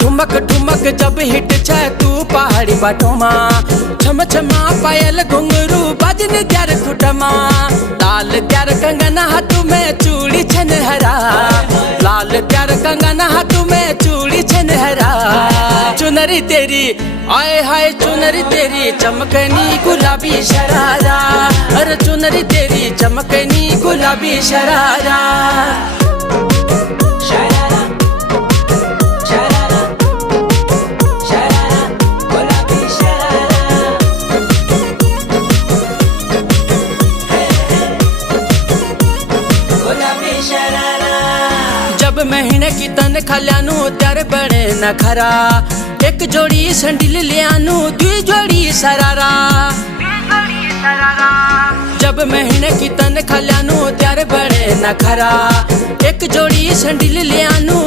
ठुमक ठुमक जब हिट छ तू पहाड़ी बाटोमा, छम छमा पायल घुंगरू बजन ग्यार खुटमा। लाल ग्यार कंगन हाथ में चूड़ी छनहरा, लाल ग्यार कंगन हाथ में चूड़ी छनहरा। चुनरी तेरी आए हाय चुनरी तेरी चमकनी गुलाबी शरारा, अरे चुनरी तेरी चमकनी गुलाबी शरारा। जब महीने की तन खल्यानू त्यार बड़े न खरा, एक जोड़ी संडिल लियानू दुई जोड़ी सरारा। जब महीने की तन खल्यानू त्यार बड़े न खरा, एक जोड़ी संडिल लियानू